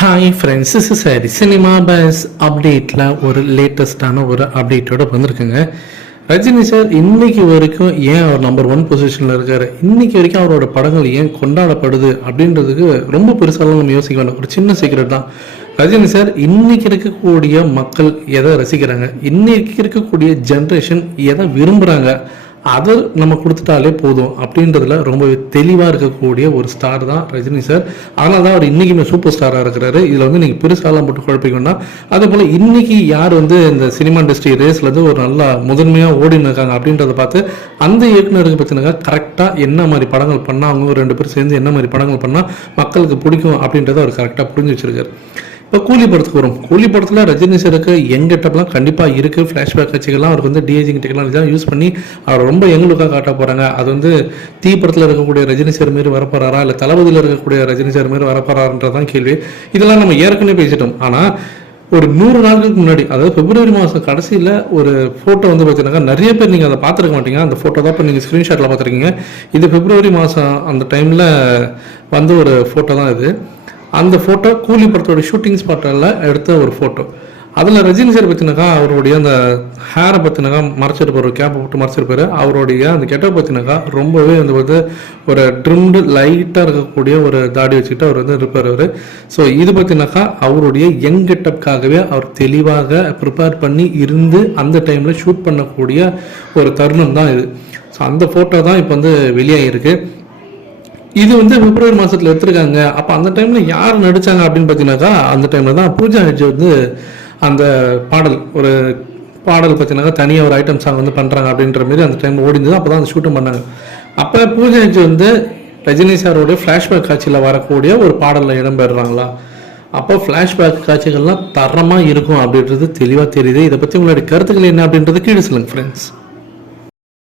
Hi friends is sorry cinema buzz அப்டேட்டில் ஒரு லேட்டஸ்டான ஒரு அப்டேட்டோட வந்திருக்குங்க. ரஜினி சார் இன்னைக்கு வரைக்கும் ஏன் அவர் நம்பர் ஒன் பொசிஷனில் இருக்கார்? இன்னைக்கு வரைக்கும் அவரோட படங்கள் ஏன் கொண்டாடப்படுது அப்படின்றதுக்கு ரொம்ப பெருசாலாம் நம்ம யோசிக்க வேண்டாம். ஒரு சின்ன சீக்கிரம் தான். ரஜினி சார் இன்னைக்கு இருக்கக்கூடிய மக்கள் எதை ரசிக்கிறாங்க? இன்னைக்கு இருக்கக்கூடிய ஜென்ரேஷன் எதை விரும்புகிறாங்க அதை நம்ம கொடுத்துட்டாலே போதும் அப்படின்றதுல ரொம்பவே தெளிவாக இருக்கக்கூடிய ஒரு ஸ்டார் தான் ரஜினி சார் அதனால தான் அவர் இன்றைக்குமே சூப்பர் ஸ்டாராக இருக்கிறாரு. இதில் வந்து நீங்கள் பெருசாலாம் போட்டு குழப்பிக்கணும்னா அதே போல் இன்றைக்கி யார் வந்து இந்த சினிமா இண்டஸ்ட்ரி ரேஸ்லேருந்து ஒரு நல்லா முதன்மையாக ஓடின்னு இருக்காங்க அப்படின்றத பார்த்து அந்த இயக்குநருக்கு பார்த்தீங்கன்னா கரெக்டாக என்ன மாதிரி படங்கள் பண்ணால் அவங்க ரெண்டு பேரும் சேர்ந்து என்ன மாதிரி படங்கள் பண்ணால் மக்களுக்கு பிடிக்கும் அப்படின்றத அவர் கரெக்டாக புரிஞ்சு வச்சிருக்காரு. இப்போ கூலி படத்துக்கு வரும். கூலி படத்தில் ரஜினி சாருக்கு யங் கெட்டப்லாம் கண்டிப்பாக இருக்குது ஃப்ளாஷ்பேக் காட்சிகள்லாம் அவருக்கு வந்து டிஏஜிங் டெக்னாலஜி தான் யூஸ் பண்ணி அவர் ரொம்ப யங் லுக்காக காட்ட போகிறாங்க அது வந்து தீ படத்தில் இருக்கக்கூடிய ரஜினி சார் மாரி வரப்போறாரா? இல்லை தளபதியில் இருக்கக்கூடிய ரஜினி சார் மாரி வரப்போறாருன்றதான் கேள்வி. இதெல்லாம் நம்ம ஏற்கனவே பேசிட்டோம். ஆனால் ஒரு நூறு நாட்களுக்கு முன்னாடி அதாவது பிப்ரவரி மாதம் கடைசியில் ஒரு ஃபோட்டோ வந்து பார்த்தீங்கன்னா நிறைய பேர் நீங்கள் அதை பார்த்துருக்க மாட்டீங்க. அந்த ஃபோட்டோ தான் இப்போ நீங்கள் ஸ்க்ரீன்ஷாட்டில் பார்த்துருக்கீங்க. இது பிப்ரவரி மாதம் அந்த டைமில் வந்து ஒரு ஃபோட்டோ தான் இது. அந்த ஃபோட்டோ கூலி படத்தோட ஷூட்டிங் ஸ்பாட்டில் எடுத்த ஒரு ஃபோட்டோ அதில் ரஜினி சார் பற்றினாக்கா அவருடைய அந்த ஹேரை பற்றினாக்கா மறைச்சிருப்பார் கேப்பை போட்டு மறைச்சிருப்பாரு. அவருடைய அந்த கெட்டப் பற்றினாக்கா ரொம்பவே வந்து வந்து ஒரு ட்ரிம்டு லைட்டாக இருக்கக்கூடிய ஒரு தாடி வச்சுக்கிட்டு அவர் வந்து இருப்பார் அவர். ஸோ இது பற்றினாக்கா அவருடைய யங் கெட்டப்காகவே அவர் தெளிவாக ப்ரிப்பேர் பண்ணி இருந்து அந்த டைமில் ஷூட் பண்ணக்கூடிய ஒரு தருணம் தான் இது. ஸோ அந்த ஃபோட்டோ தான் இப்போ வந்து வெளியாகிருக்கு இது வந்து பிப்ரவரி மாசத்துல எடுத்திருக்காங்க. அப்போ அந்த டைம்ல யார் நடிச்சாங்க அப்படின்னு பார்த்தீங்கன்னாக்கா அந்த டைம்ல தான் பூஜா ஹெட்ஜ் வந்து அந்த பாடல் ஒரு பாடல் பார்த்தீங்கன்னா தனியாக ஒரு ஐட்டம் சாங் வந்து பண்ணுறாங்க அப்படின்ற மாதிரி அந்த டைம் ஓடிந்தது. அப்போ தான் அந்த ஷூட்டும் பண்ணாங்க. அப்போ பூஜா ஹெட்ஜ் வந்து ரஜினி சாரோடைய ஃப்ளாஷ்பேக் காட்சியில் வரக்கூடிய ஒரு பாடலில் இடம்பெறுறாங்களா அப்போ ஃப்ளாஷ்பேக் காட்சிகள்லாம் தரமாக இருக்கும் அப்படின்றது தெளிவாக தெரியுது. இதை பற்றி உங்களுடைய கருத்துக்கள் என்ன அப்படின்றது கீழே சொல்லுங்கள் ஃப்ரெண்ட்ஸ்